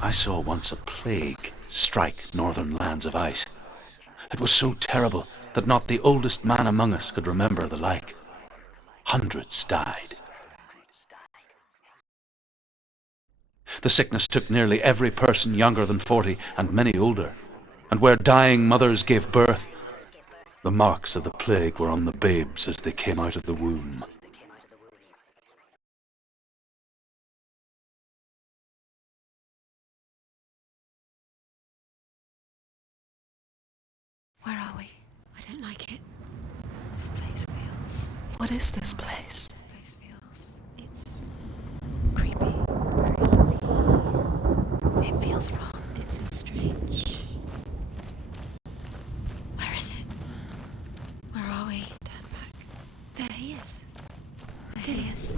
I saw once a plague strike northern lands of ice. It was so terrible that not the oldest man among us could remember the like. Hundreds died. The sickness took nearly every person younger than 40 and many older, and where dying mothers gave birth, the marks of the plague were on the babes as they came out of the womb. Where are we? I don't like it. This place feels... What is this place? This place feels... It's... creepy. It feels wrong. It feels strange. Where is it? Where are we? Turn back. There he is. Dilius.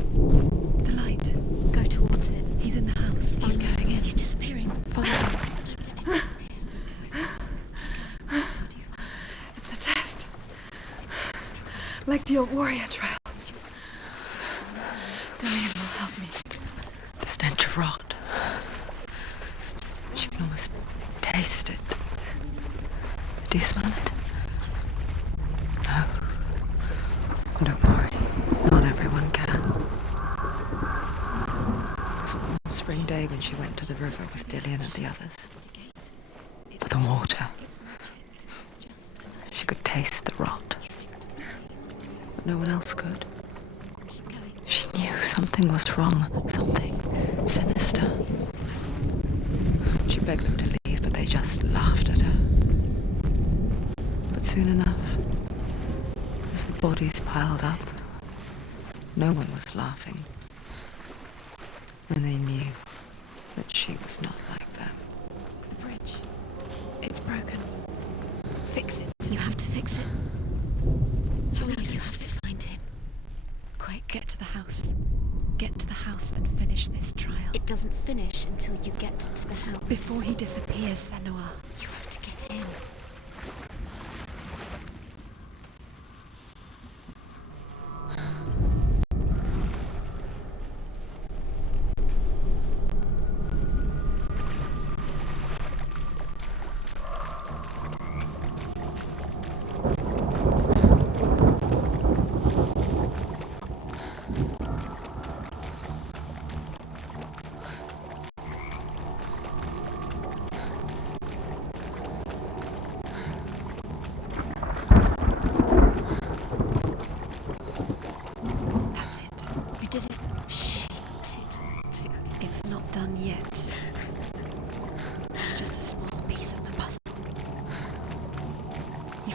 The light. Go towards it. He's in the house. He's going in. He's disappearing. Follow him. Don't let him disappear. How do you find it? It's a test. Like the old warrior trials. Dillian will help me. The stench of rot. She can almost taste it. Do you smell it? No. Don't worry. Not everyone can. It was a warm spring day when she went to the river with Dillian and the others. To the water. She could taste the rot. But no one else could. She knew something was wrong. Something sinister. She begged them to leave, but they just laughed at her. But soon enough, as the bodies piled up, no one was laughing. And they knew that she was not like them. The bridge. It's broken. Fix it. You have to fix it. Hurry, you have to find him. Quick, get to the house. Get to the house and finish this trial. It doesn't finish until you get to the house. Before he disappears, Senua. You have to get in.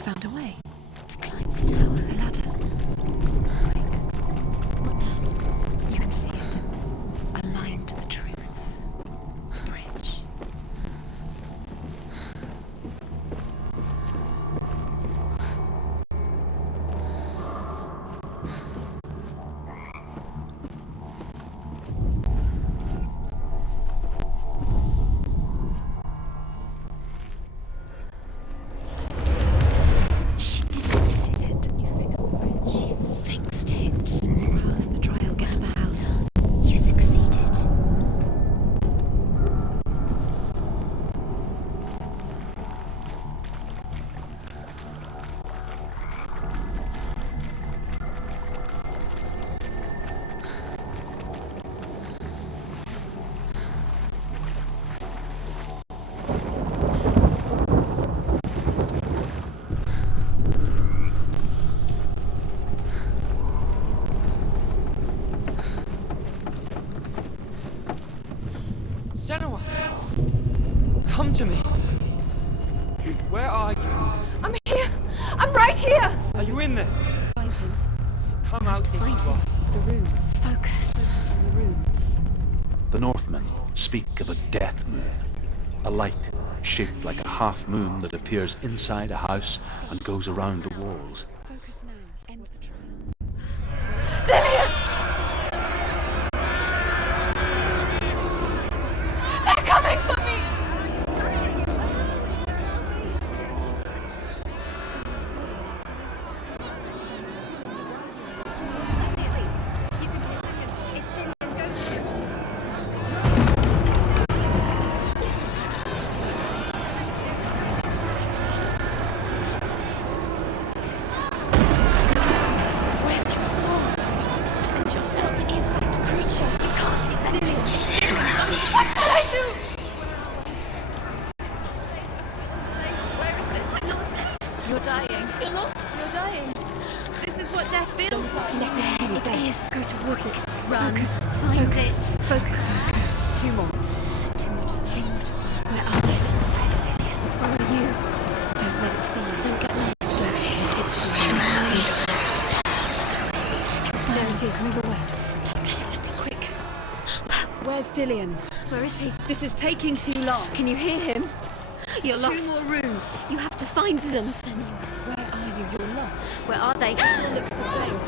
Found a way to climb the tower, the ladder. Quick. What now? You can see it. A line to the truth. The bridge. Senua! Come to me! Where are you? I'm here! I'm right here! Are you in there? Find him. Come out if you Find him. are. The runes. Focus. The runes. The Northmen speak of a death moon, a light shaped like a half moon that appears inside a house and goes around the walls. Focus now. End the sound. Dillian! They're coming for me! towards it. Run. Focus. Find Focus. it. Focus. Two more. Two more to find. Where are they? Where's Dillian? Where are you? Don't let it see you. Don't get lost. Don't let it see you. There it is. Move away. Don't get it. Quick. Where's Dillian? Where is he? This is taking too long. Can you hear him? You're Two lost. more rooms. You have to find them, Senua. Where are you? You're lost. Where are they? It all looks the same.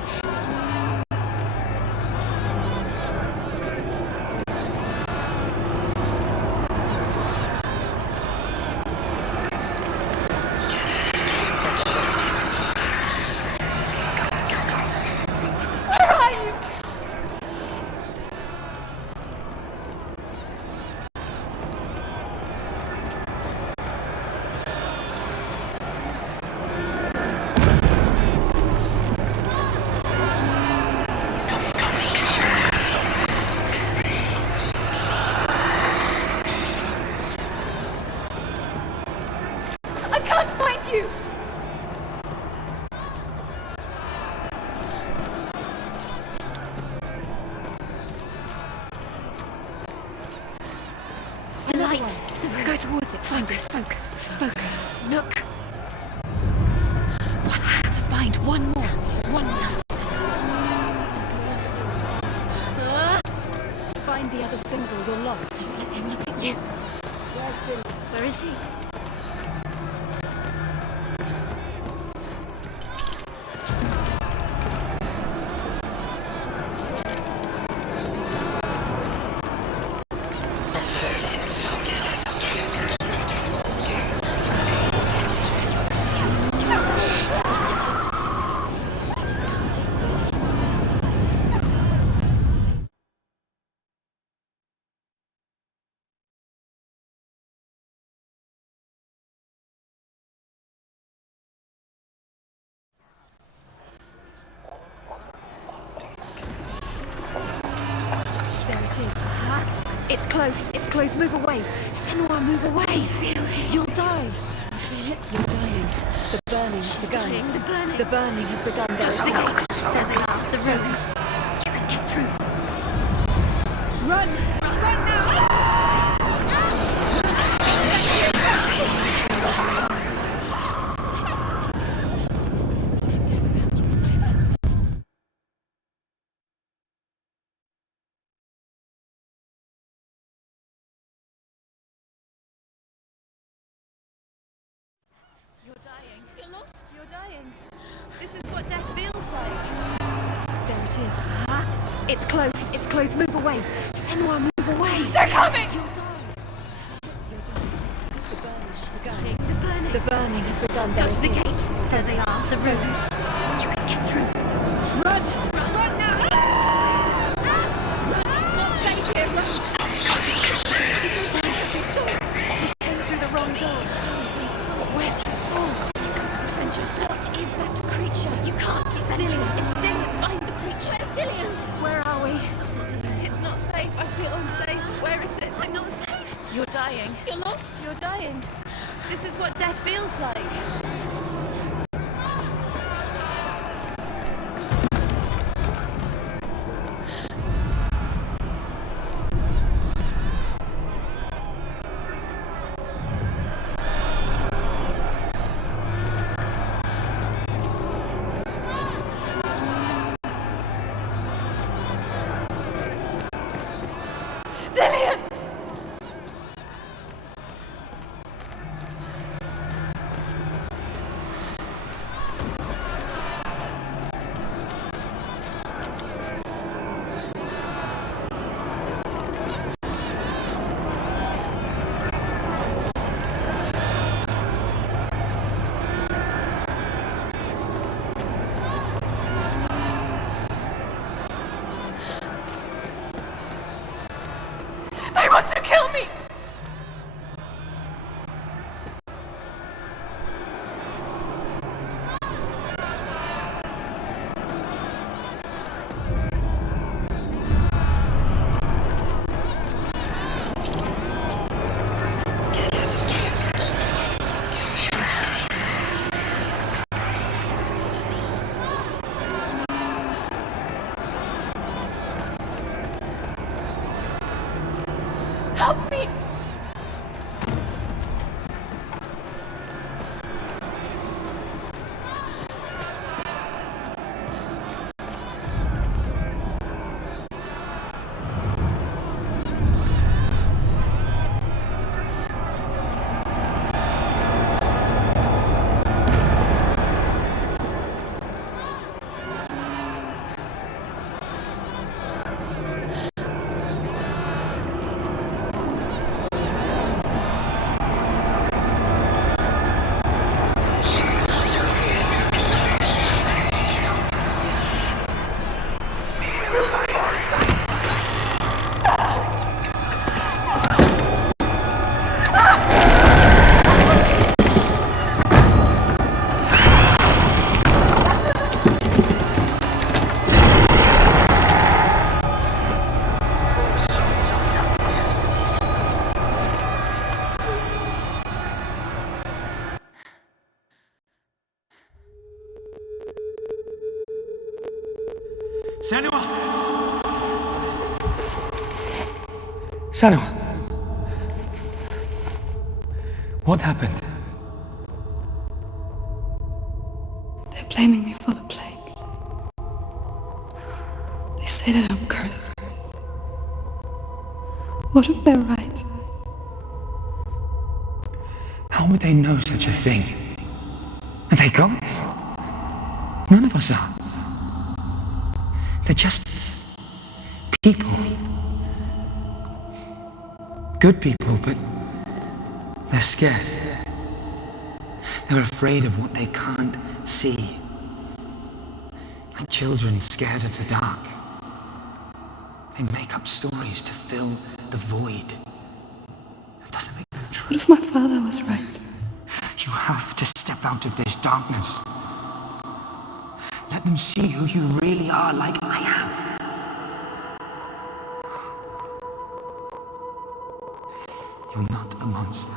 I can't find you! The light. Go towards it. Focus. Focus. Focus. Look. One more to find. One more. One more. That's it. Lost. Find the other symbol. You're lost. Don't let him look at you. Where's Dillian? Where is he? There it is. It's close. It's close. Move away. Senua, move away. Feel it. You'll die. Feel it. You're dying. The burning has She's begun. dying. The burning. The burning has begun. There Go to the it is. gate. There they are. The rooms. You can get through. Run! Run now! You're dying. You're lost. You're dying. This is what death feels like. There it is. It's close. It's close. Move away. Senua, move away. They're coming! You'll die. You're dying. The burning has begun. The burning. The burning has begun. Go There to the it gate. is. There they are. The rooms. You can get through. Run! Run now! It's not safe here. Run! You don't have your sword. You came through the wrong door. How are you going to fight? Where's your sword? You're going to defend yourself. What is that creature? You can't defend yourself. It's Dillian. Find the creature. Where's Dillian? Where are we? That's not Dillian. It's not safe. I feel unsafe. Where is it? I'm not safe. You're dying. You're lost. You're dying. This is what death feels like. Dillian! They want to kill me! Help me! Senua! Senua! What happened? They're blaming me for the plague. They say that I'm cursed. What if they're right? How would they know such a thing? Are they gods? None of us are. They're just people. Good people, but they're scared. They're afraid of what they can't see. Like children scared of the dark. They make up stories to fill the void. That doesn't make them true. What if my father was right? You have to step out of this darkness. Let them see who you really are, like I have. You're not a monster.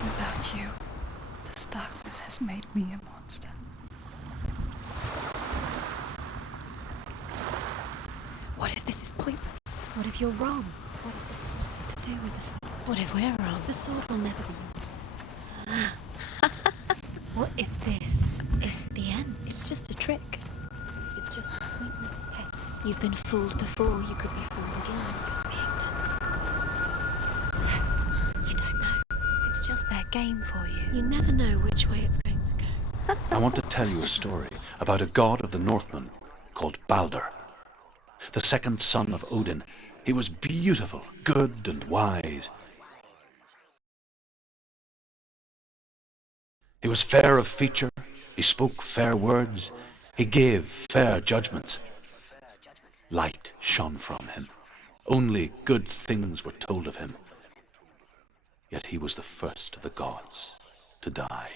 Without you, this darkness has made me a monster. What if this is pointless? What if you're wrong? What if this is nothing to do with the sword? What if we're wrong? The sword will never be yours. What if this is the end? It's just a trick. It's just a pointless test. You've been fooled before, you could be fooled again. You don't know. It's just their game for you. You never know which way it's going to go. I want to tell you a story about a god of the Northmen called Balder. The second son of Odin. He was beautiful, good and wise. He was fair of feature, he spoke fair words, he gave fair judgments. Light shone from him. Only good things were told of him. Yet he was the first of the gods to die.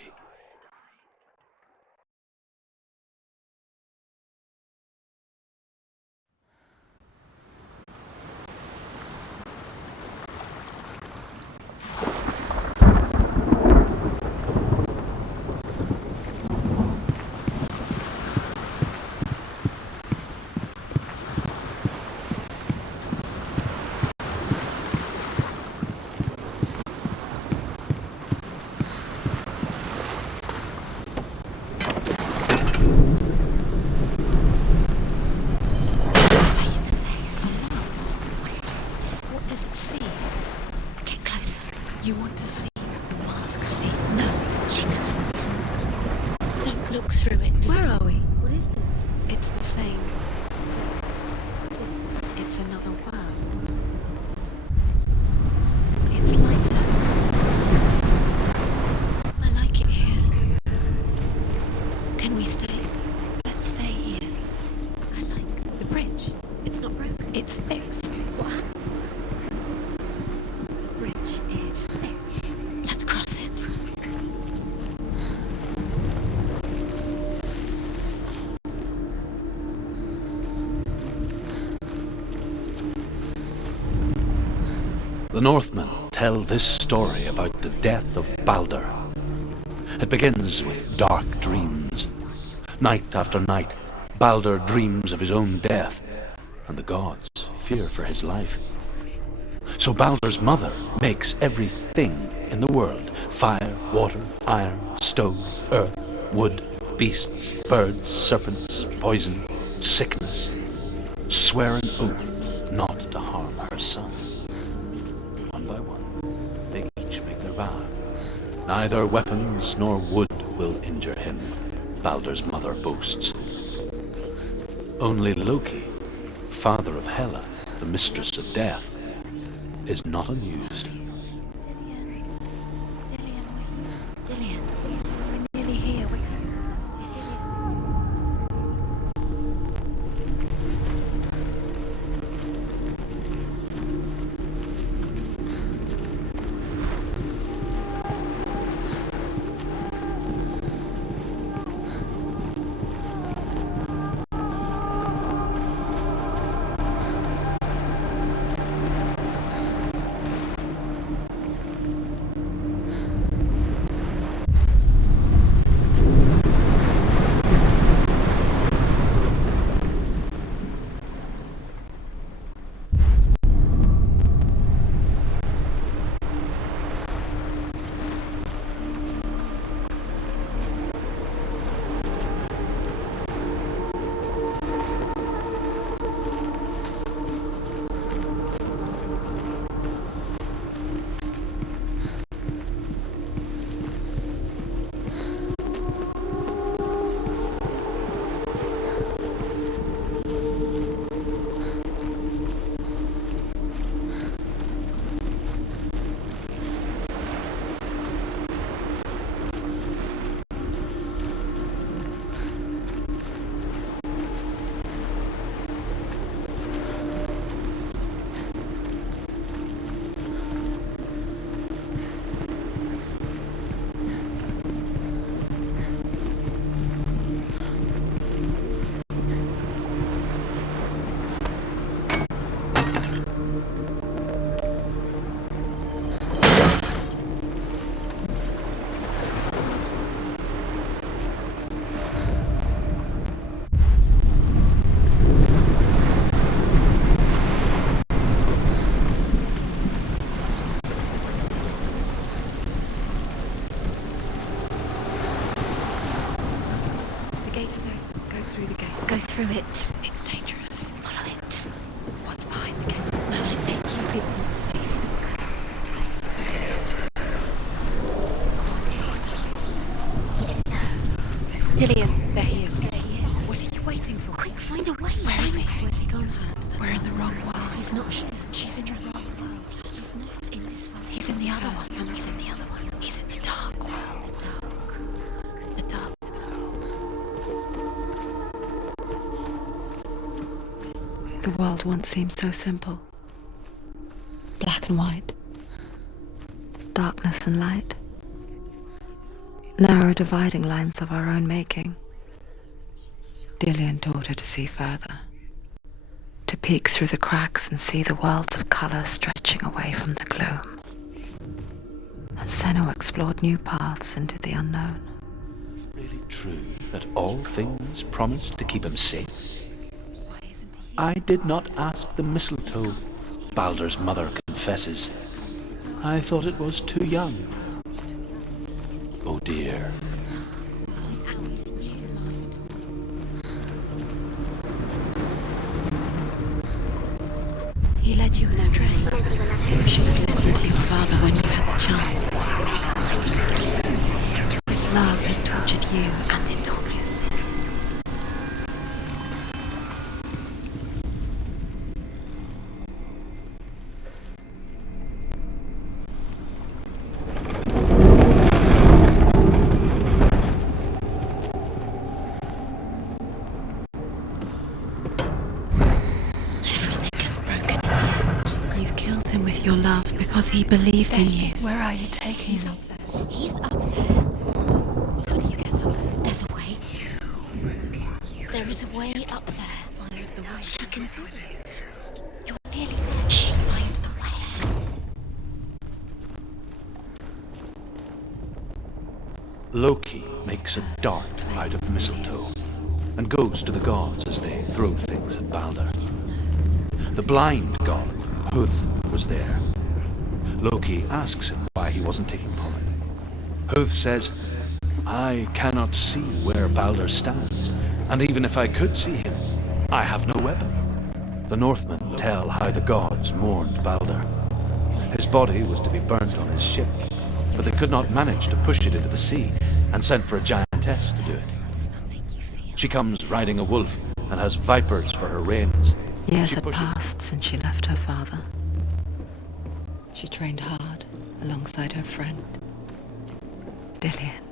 You want to see what the mask sees? No, she doesn't. Don't look through it. Where are we? What is this? It's the same. It's another world. It's lighter. I like it here. Can we stay? Let's stay here. I like the bridge. It's not broken. It's fixed. What? Bridge is fixed. Let's cross it. The Northmen tell this story about the death of Baldur. It begins with dark dreams. Night after night, Baldur dreams of his own death, and the gods fear for his life. So Baldur's mother makes everything in the world: fire, water, iron, stone, earth, wood, beasts, birds, serpents, poison, sickness, swear an oath not to harm her son. One by one, they each make their vow. Neither weapons nor wood will injure him, Baldur's mother boasts. Only Loki, father of Hela, the mistress of death, is not amused. Dillian, we're nearly here. Go through it. It's dangerous. Follow it. What's behind the gate? Where will it take you? It's not safe. Dillian, there he is. There he is. What are you waiting for? Quick, find a way. Where is he? Where's he gone? We're in the wrong world. He's not. She's in the wrong world. He's not in this world. He's in the other one. He's in the other one. He's in the dark world. The dark. The dark. The world once seemed so simple. Black and white. Darkness and light. Narrow dividing lines of our own making. Dillian taught her to see further. To peek through the cracks and see the worlds of colour stretching away from the gloom. And Senua explored new paths into the unknown. Is it really true that all things promise to keep him safe? I did not ask the mistletoe, Baldur's mother confesses. I thought it was too young. Oh dear. He led you astray. You should have listened to your father when you had the chance. I didn't listen to him. His love has tortured you, and it tortures me. Your love because he believed in you. Where are you taking him? He's up there. How do you get up there? There's a way. There is a way up there. Find the way. She can do it. You're nearly there. She'll find the way. Loki makes a dart out of mistletoe and goes to the gods as they throw things at Balder. The blind god, Huth, was there. Loki asks him why he wasn't taking part. Huth says, I cannot see where Balder stands, and even if I could see him, I have no weapon. The Northmen tell how the gods mourned Balder. His body was to be burnt on his ship, but they could not manage to push it into the sea, and sent for a giantess to do it. How does that make you feel? She comes riding a wolf and has vipers for her reins. Years She had pushes- passed since she left her father. She trained hard alongside her friend, Dillian.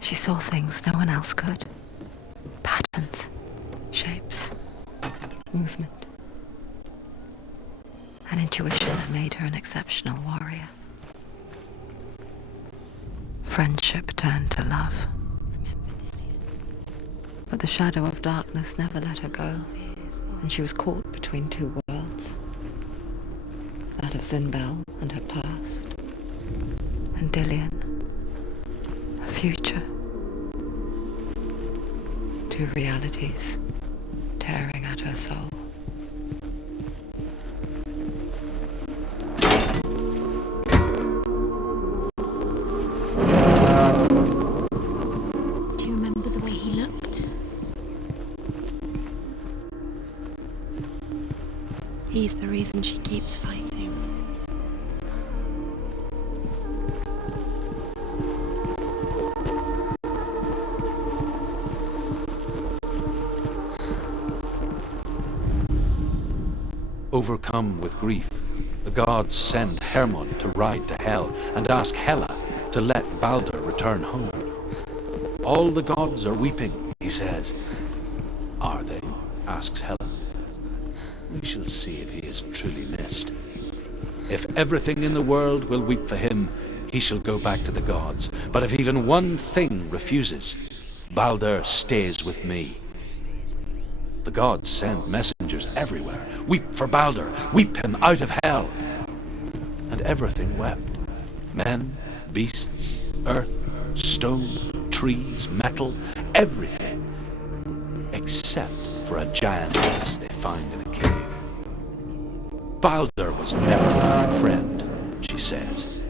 She saw things no one else could. Patterns, shapes, movement. An intuition that made her an exceptional warrior. Friendship turned to love. But the shadow of darkness never let her go, and she was caught between two worlds. That of Zinbel and her past, and Dillian, her future. Two realities tearing at her soul. Do you remember the way he looked? He's the reason she keeps fighting. Overcome with grief, the gods send Hermod to ride to Hell and ask Hela to let Balder return home. All the gods are weeping, he says. Are they? Asks Hela. We shall see if he is truly missed. If everything in the world will weep for him, he shall go back to the gods. But if even one thing refuses, Balder stays with me. The gods send messengers everywhere. Weep for Balder, weep him out of hell. And everything wept. Men, beasts, earth, stone, trees, metal, everything. Except for a giantess they find in a cave. Balder was never my friend, she says.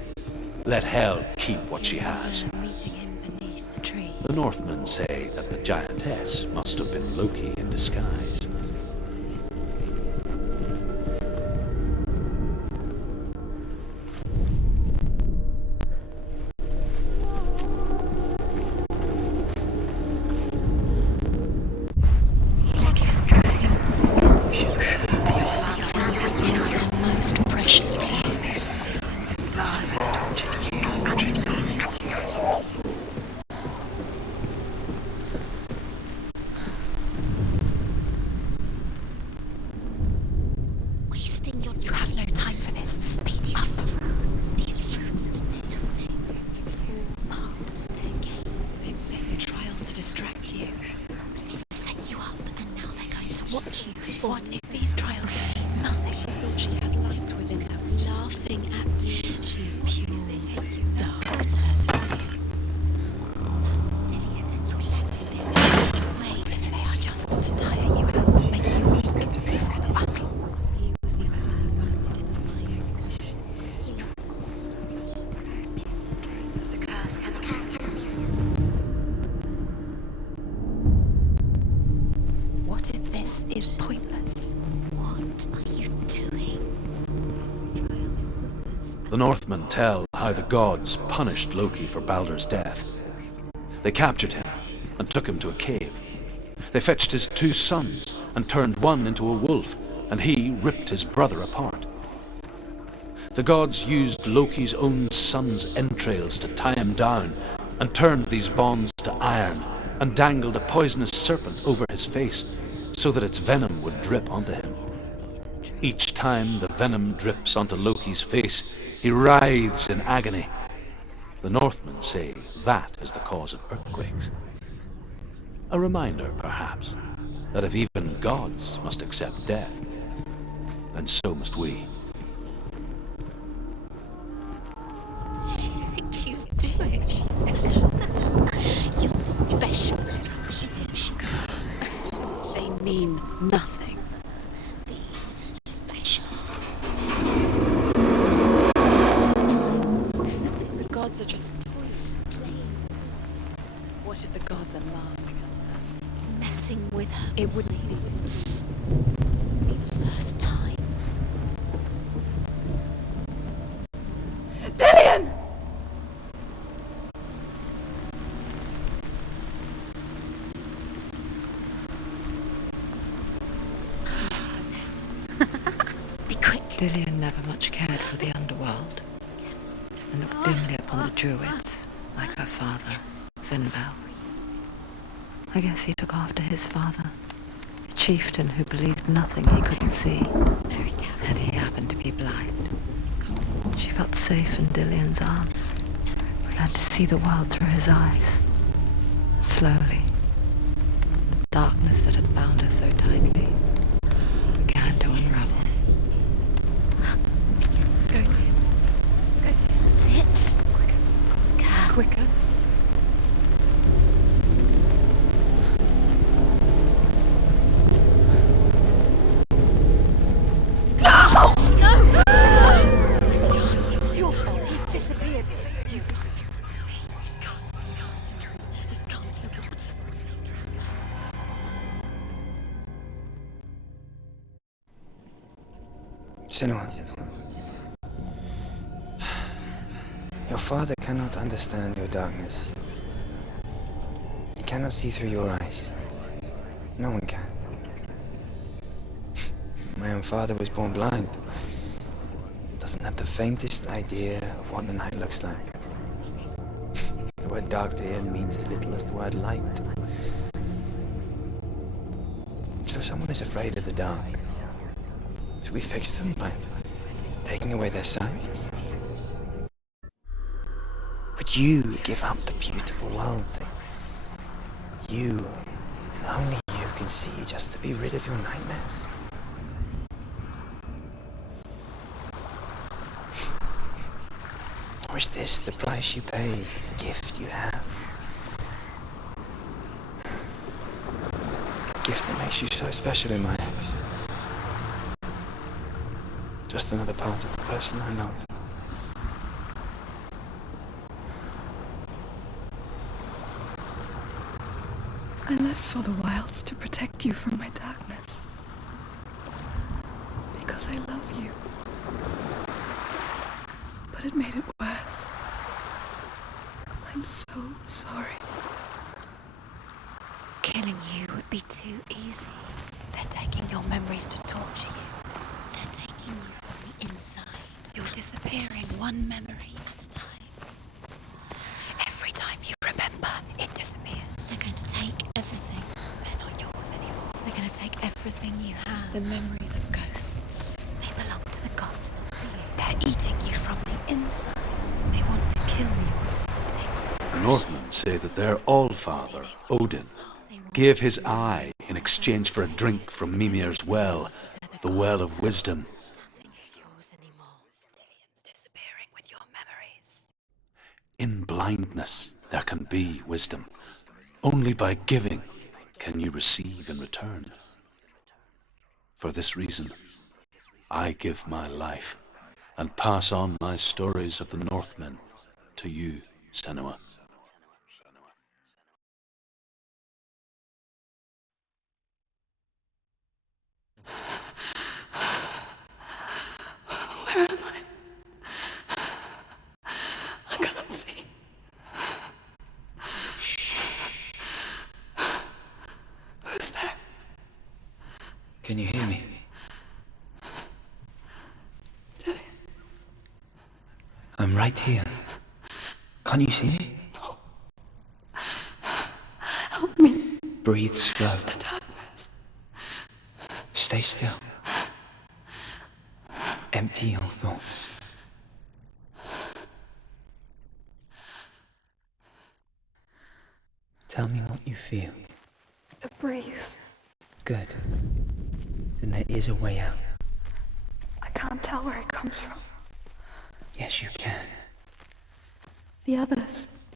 Let hell keep what she has. Meeting him beneath the tree. The Northmen say that the giantess must have been Loki in disguise. Things that are most precious to you. Wasting your You have no time for this. Speed up. These rooms mean nothing. It's all part of their game. They've set the trials to distract you. They've set you up, and now they're going to watch you. What if these trials mean nothing? She thought she had light within her. Laughing at you. She is pure darkness. Dillian, you're letting this get away. If they are just to tire you out, to make you weak before the battle. He was the other man who didn't mind. The curse cannot. What if this is pointless? What are you doing? The Northmen tell how the gods punished Loki for Balder's death. They captured him and took him to a cave. They fetched his two sons and turned one into a wolf, and he ripped his brother apart. The gods used Loki's own son's entrails to tie him down, and turned these bonds to iron, and dangled a poisonous serpent over his face, so that its venom would drip onto him. Each time the venom drips onto Loki's face, he writhes in agony. The Northmen say that is the cause of earthquakes. A reminder, perhaps, that if even gods must accept death, then so must we. She thinks she's doing. Dillian! Be quick. Dillian never much cared for the underworld, and looked dimly upon the druids, like her father, Zinbao. I guess he took after his father, a chieftain who believed nothing he couldn't see, Very careful. and he happened to be blind. She felt safe in Dillian's arms, learned to see the world through his eyes. Slowly, the darkness that had bound her so tightly began to unravel. Go to him. Go to him. That's it. Quicker. Where's he gone? It's your fault. He's disappeared. You've lost him to the sea. He's gone. You've lost him to the... Just gone to the water. He's drowned. Senua. Your father cannot understand your darkness. He cannot see through your eyes. No one can. My own father was born blind. Doesn't have the faintest idea of what the night looks like. The word dark to him means as little as the word light. So someone is afraid of the dark. Should we fix them by taking away their sight? Would you give up the beautiful world that you, and only you, can see just to be rid of your nightmares? Or is this the price you pay for the gift you have? A gift that makes you so special in my eyes. Just another part of the person I love. I left for the wilds to protect you from my darkness. Because I love you. But it made it worse. I'm so sorry. Killing you would be too easy. They're taking your memories to torture you. They're taking you from the inside. You're disappearing one memory at a time. Every time you remember, it disappears. They're going to take everything. They're not yours anymore. They're going to take everything you have. The memories of ghosts. They belong to the gods, not to you. They're eating you from the inside. They want to kill your soul. The Northmen say that their Allfather, Odin, gave his eye in exchange for a drink from Mimir's well, the well of wisdom. Nothing is yours anymore. Dillian's disappearing with your memories. In blindness there can be wisdom. Only by giving can you receive in return. For this reason, I give my life and pass on my stories of the Northmen to you, Senua. Where am I? I can't see. Who's there? Can you hear me? Dillian. I'm right here. Can you see me? Help me. Breathe slow. It's the darkness. Stay still. Empty your thoughts. Tell me what you feel. The breeze. Good. Then there is a way out. I can't tell where it comes from. Yes, you can. The others.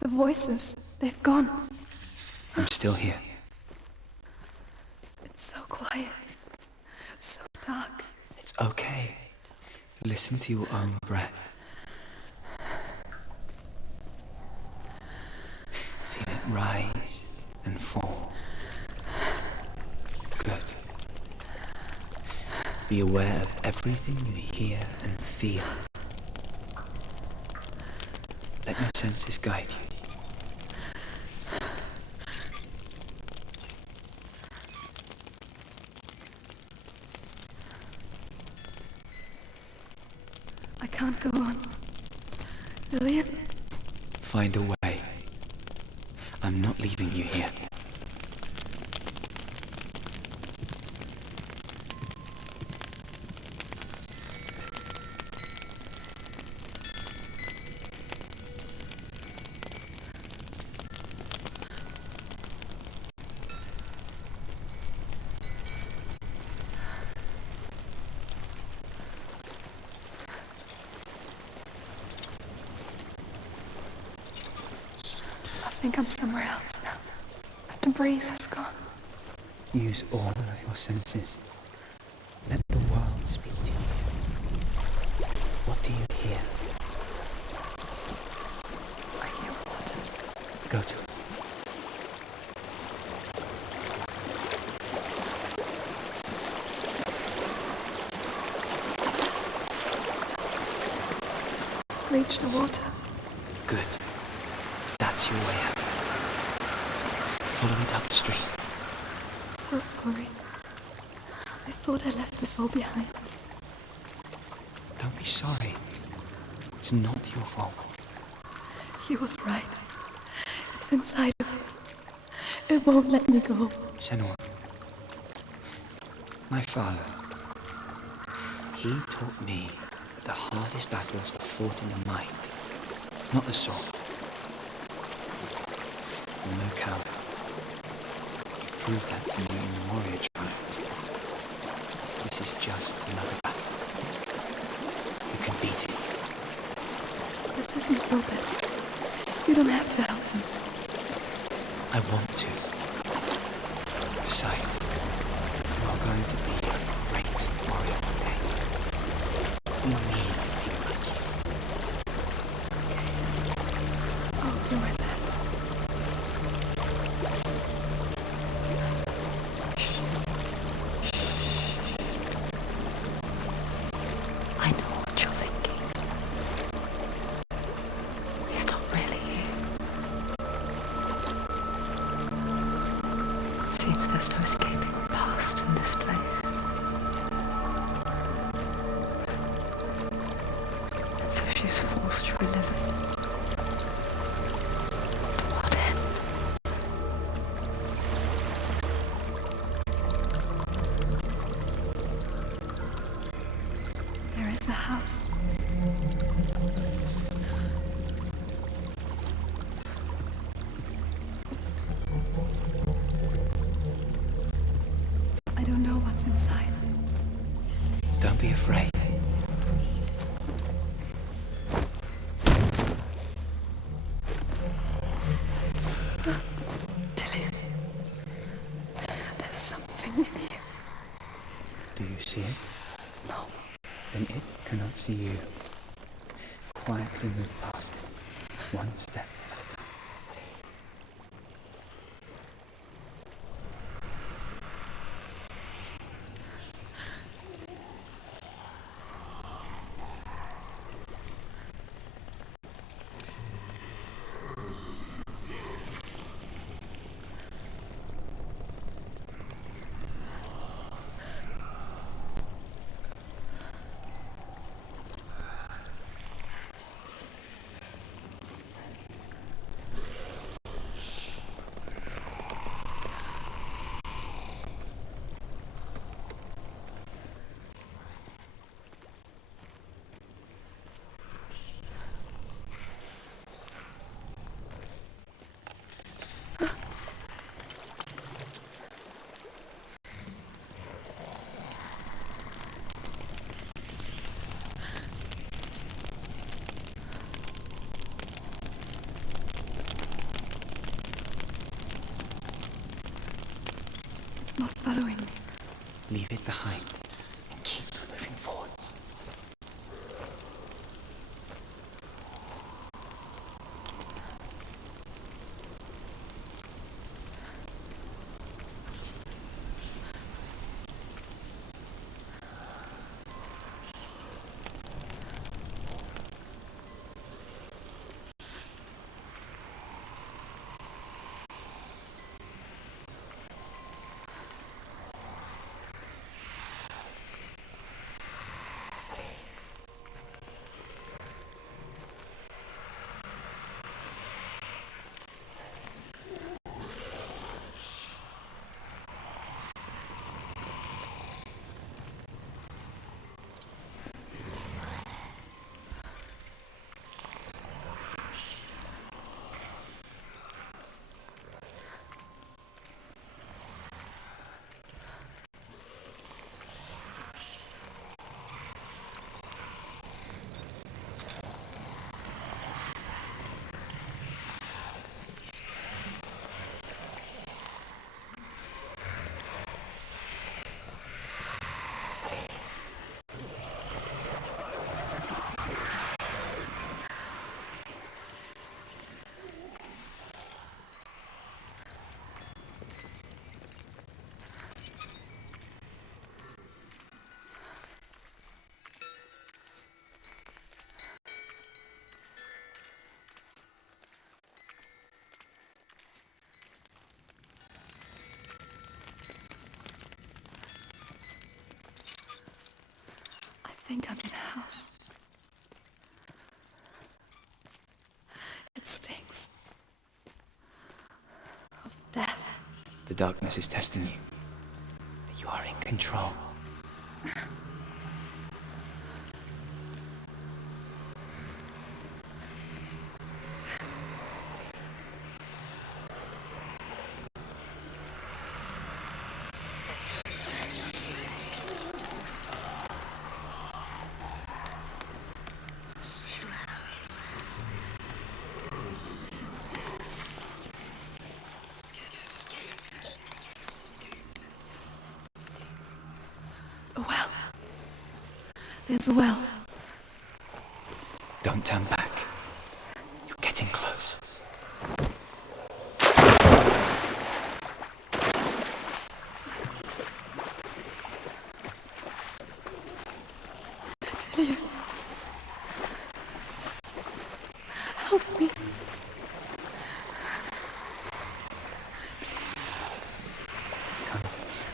The voices. They've gone. I'm still here. It's so quiet. So dark. It's okay. Listen to your own breath. Feel it rise and fall. Good. Be aware of everything you hear and feel. Let your senses guide you. I can't go on. Lillian? Find a way. I'm not leaving you here. I think I'm somewhere else now. The breeze has gone. Use all of your senses. Let the world speak to you. What do you hear? I hear water. Go to it. It's reached the water. Good. That's your way out. Follow it upstream. So sorry. I thought I left this all behind. Don't be sorry. It's not your fault. He was right. It's inside of me. It won't let me go. Senua. My father. He taught me that the hardest battles are fought in the mind, not the sword. I'm no coward. Prove that to you in the warrior tribe. This is just another battle. You can beat it. This isn't your battle. You don't have to help me. I want to. Besides, you are going to be a great warrior one day. You need people like you. I'll do my best. I know what you're thinking. He's not really you. It seems there's no escaping the past in this place. And so she's forced to relive it. To what end? There is a house. I don't know what's inside. Don't be afraid. Tilly, there's something in here. Do you see it? No. Then it cannot see you. Quietly move past it, one step at a time. It's not following me. Leave it behind and keep moving forwards. think I'm in a house. It stinks of death. The darkness is testing you. That you are in control. A well. There's a well. Don't turn back. You're getting close. Delia. Help me. Come to us.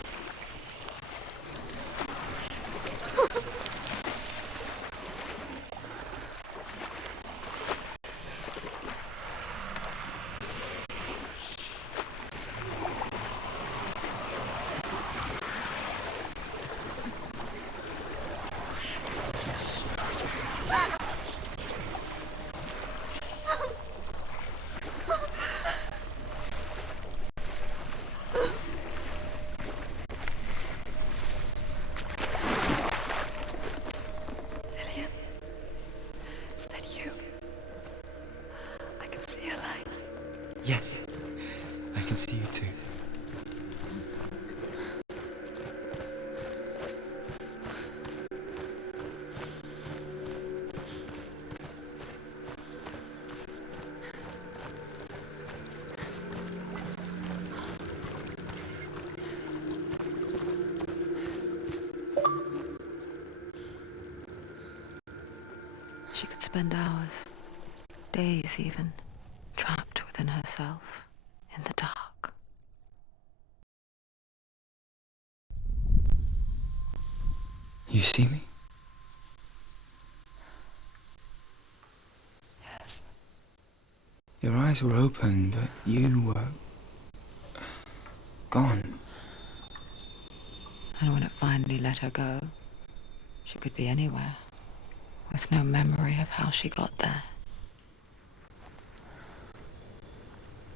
Delia. Is that you? I can see a light. Yes, I can see you too. She could spend hours, days even, trapped within herself, in the dark. You see me? Yes. Your eyes were open, but you were gone. And when it finally let her go, she could be anywhere, with no memory of how she got there.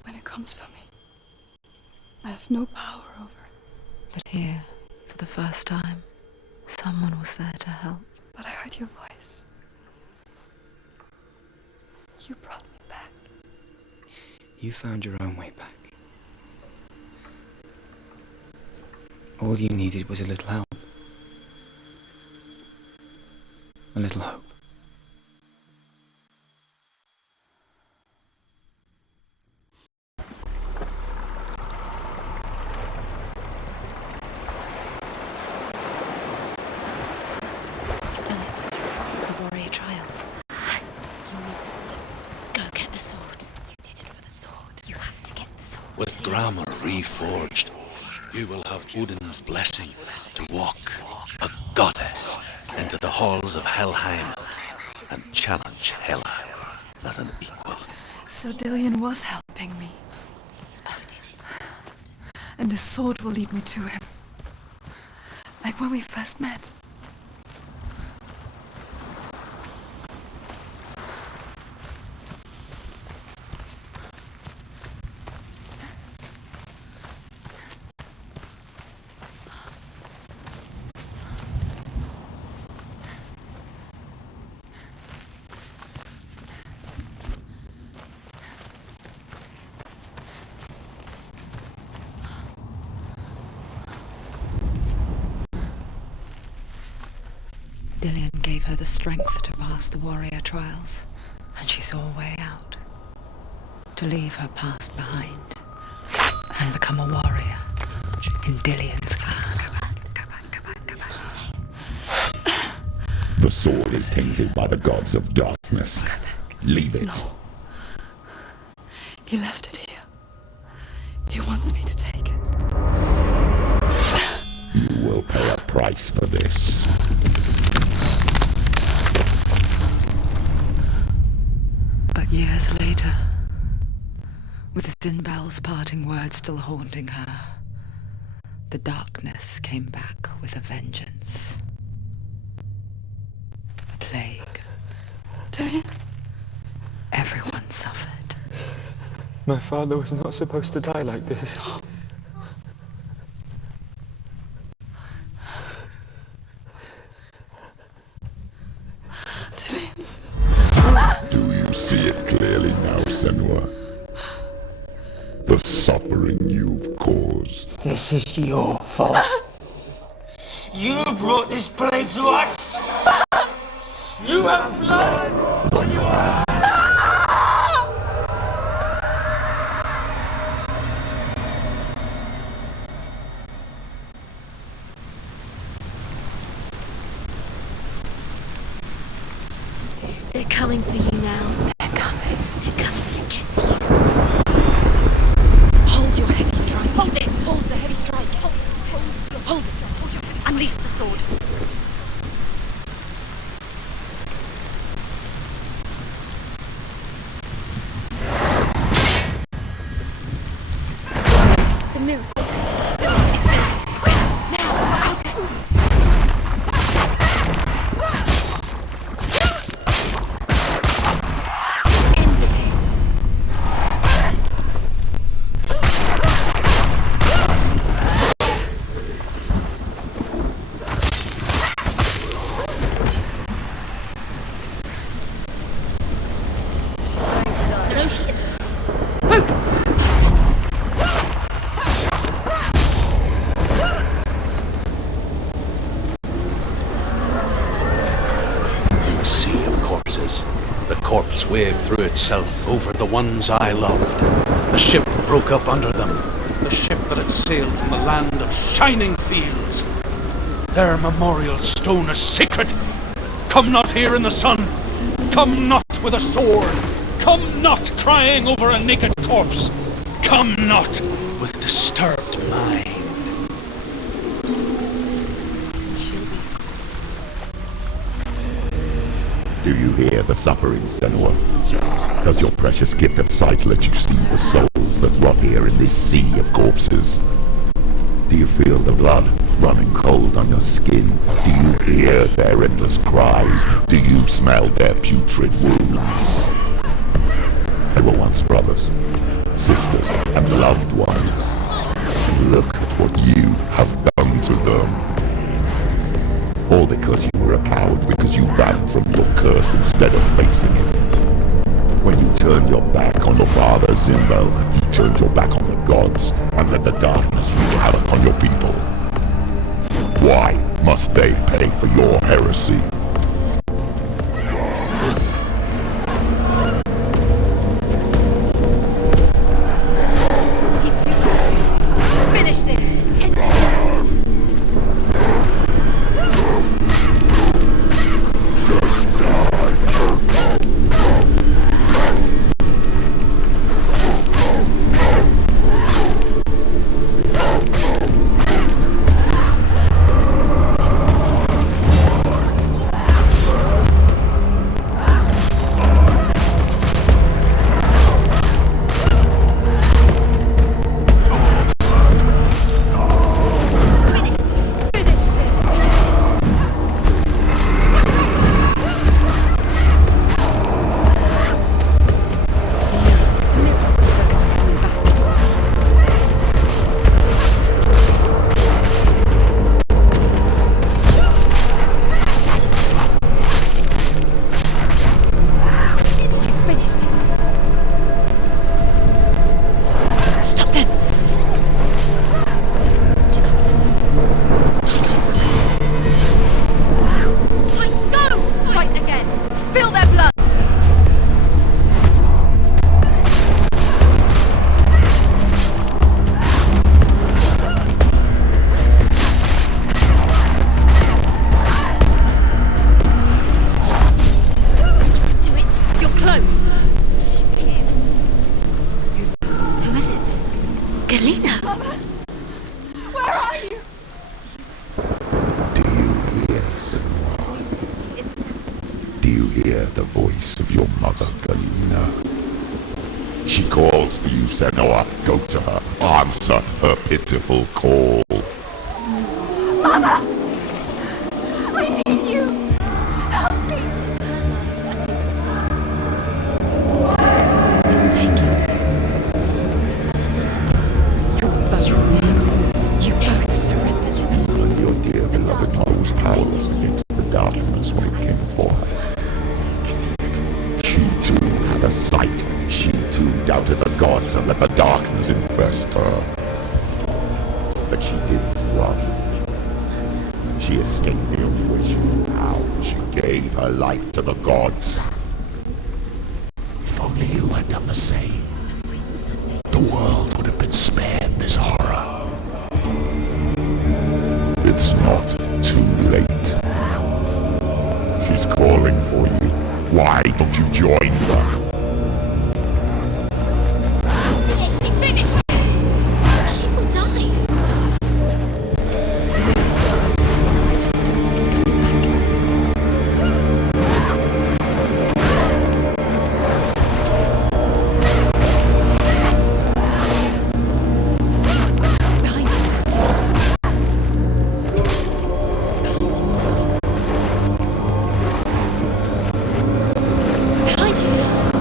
When it comes for me, I have no power over it. But here, for the first time, someone was there to help. But I heard your voice. You brought me back. You found your own way back. All you needed was a little help. A little hope. You've done it. The warrior trials. Go get the sword. You did it for the sword. You have to get the sword. With Gramr reforged, you will have Odin's blessing to walk, a goddess, into the halls of Helheim and challenge Hela as an equal. So Dillion was helping me. And the sword will lead me to him. Like when we first met. Dillion gave her the strength to pass the warrior trials, and she saw a way out. To leave her past behind, and become a warrior in Dillion's clan. The sword is tainted by the gods of darkness. Leave it. No. He left it here. He wants me to take it. You will pay a price for this. later, with Zinbel's parting words still haunting her, the darkness came back with a vengeance. Plague. Everyone suffered. My father was not supposed to die like this. Do you see it clearly now, Senua? The suffering you've caused. This is your fault. You brought this plague to us. You have blood on your hands. They're coming for you now. They're coming. They're coming to get to you. Hold your heavy strike. Hold it! Hold the heavy strike! Hold it! Hold your heavy strike! Unleash the sword! The mirror focus. It's me! Quick! Now! Focus! Ended it! No, she isn't. Focus! There's nowhere to run. In the sea of corpses, the corpse waved through itself over the ones I loved. The ship broke up under them, the ship that had sailed from the land of shining fields. Their memorial stone is sacred. Come not here in the sun. Come not with a sword. Come not crying over a naked corpse. Come not with disturbed mind. Do you hear the suffering, Senua? Does your precious gift of sight let you see the souls that rot here in this sea of corpses? Do you feel the blood running cold on your skin? Do you hear their endless cries? Do you smell their putrid wounds? They were once brothers, sisters, and loved ones. And look at what you have done to them. All because you were a coward, because you ran from your curse instead of facing it. When you turned your back on your father, Zinbel, you turned your back on the gods and let the darkness wreak havoc on your people. Why must they pay for your heresy? Finish this! Do you hear the voice of your mother, Galina? She calls for you, Senua. Go to her. Answer her pitiful call. Mother! I need you! Help me! It's taking. You're both dead. You both surrendered to the voices. Your dear beloved mother was powerless against the darkness when it came for her. She too had a sight. She too doubted the gods and let the darkness infest her. But she didn't run. She escaped the only way she knew how. She gave her life to the gods. If only you had done the same, the world would have been spared this horror. It's not too late. She's calling for you. Why don't you join her? She finished! She will die! It's coming back. Behind you. Behind you.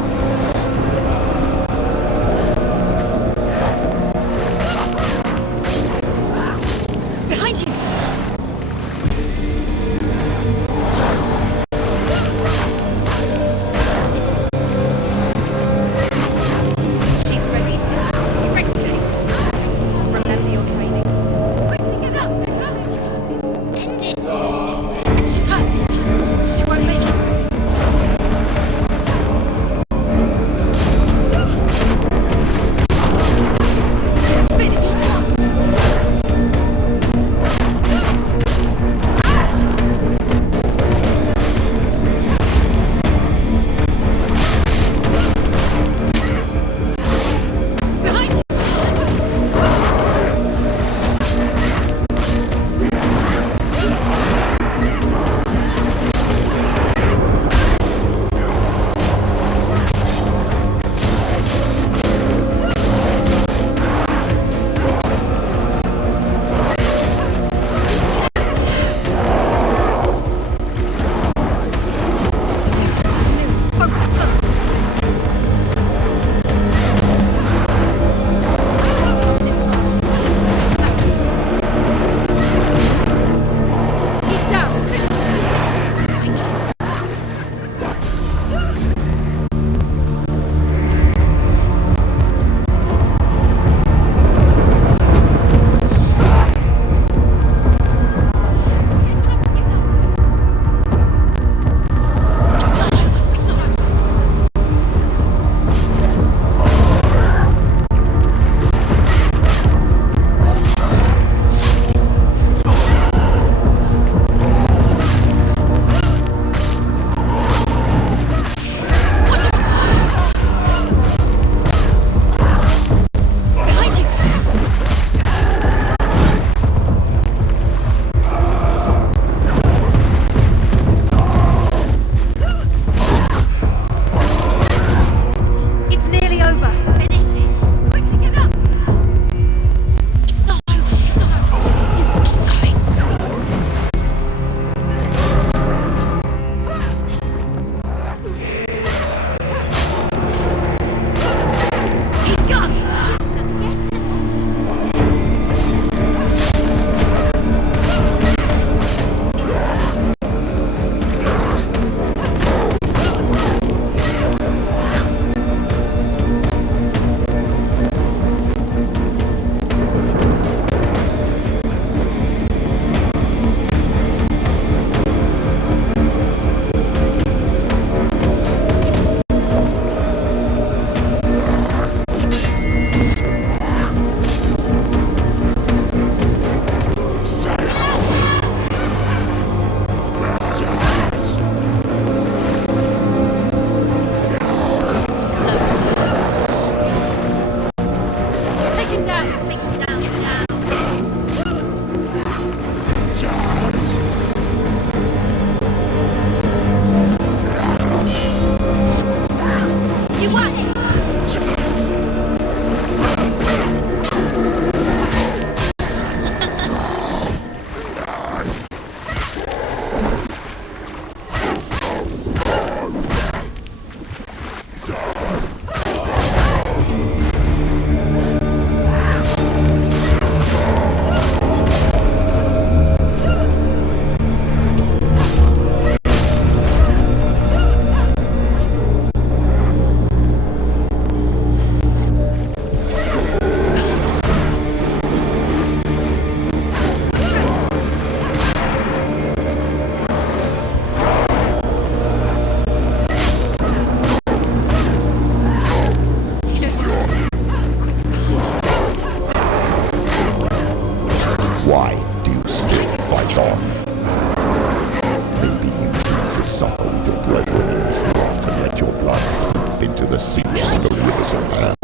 the secrets of the rivers of hell.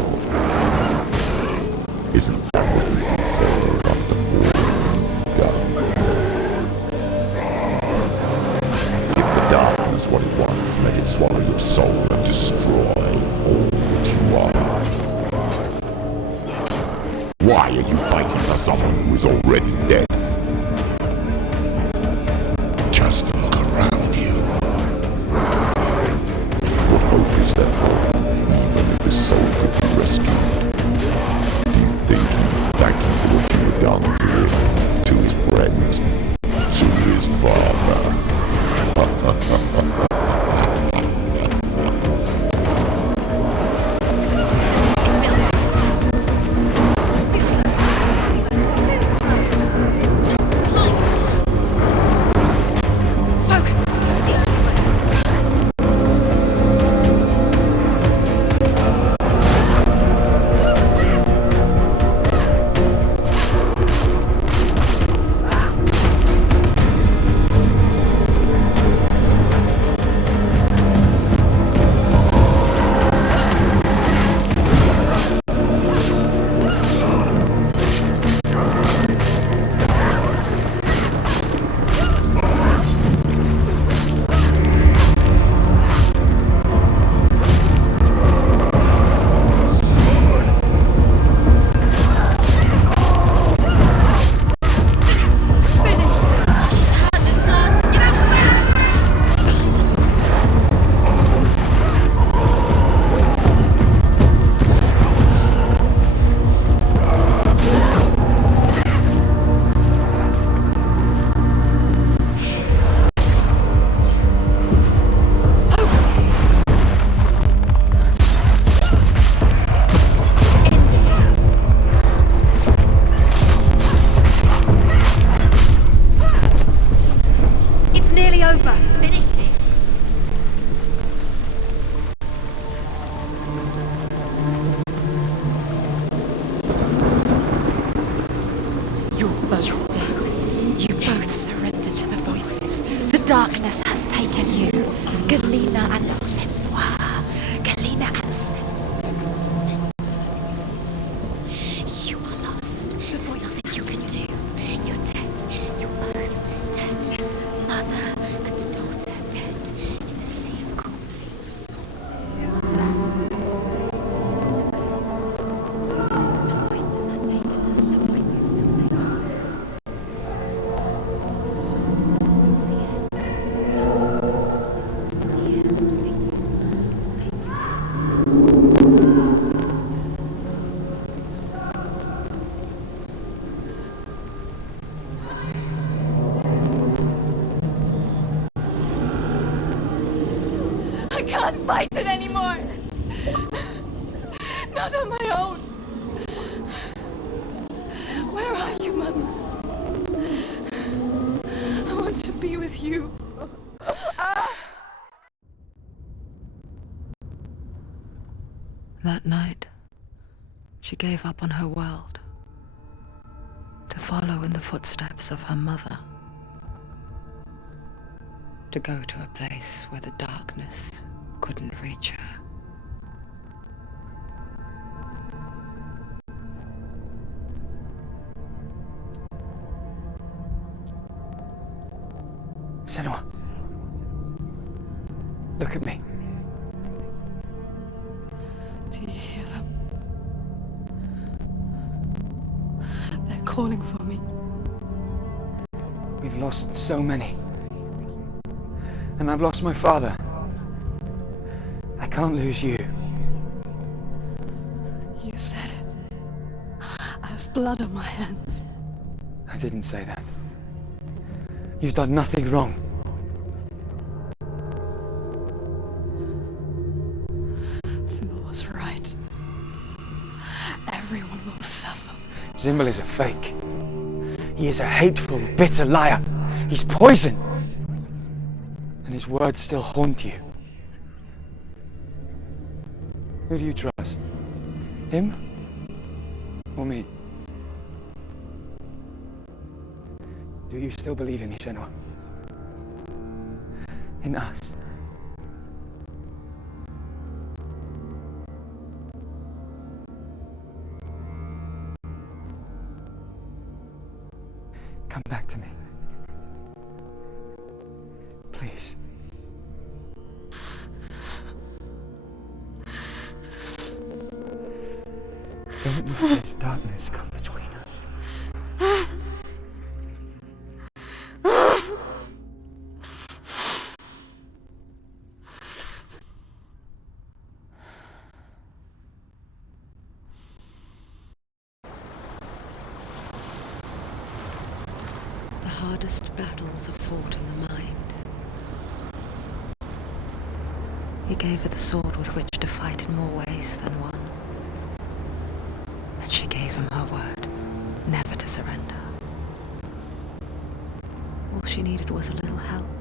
Isn't that what we deserve after all we've done? Give the darkness what it wants, let it swallow your soul and destroy all that you are. Why are you fighting for someone who is already dead? Just look around you. What hope is there for him, even if his soul could be rescued? Do you think he would thank you for what you have done to him, to his friends, to his father? Darkness has taken you. Galena and Senua. Galena and Senua. You are lost. There's nothing you can do. You're dead. You're both dead. Mother and daughter dead in the sea of corpses. I can't fight it anymore. Not on my own. Where are you, Mother? I want to be with you. That night, she gave up on her world to follow in the footsteps of her mother, to go to a place where the darkness couldn't reach her. Senua, look at me. Do you hear them? They're calling for me. We've lost so many. And I've lost my father. I can't lose you. You said it. I have blood on my hands. I didn't say that. You've done nothing wrong. Symbol was right. Everyone will suffer. Zimbel is a fake. He is a hateful, bitter liar. He's poison. And his words still haunt you. Who do you trust? Him? Or me? Do you still believe in me, Senua? In us? Don't let this darkness come between us. The hardest battles are fought in the mind. He gave her the sword with which to fight in more ways than one. And she gave him her word, never to surrender. All she needed was a little help.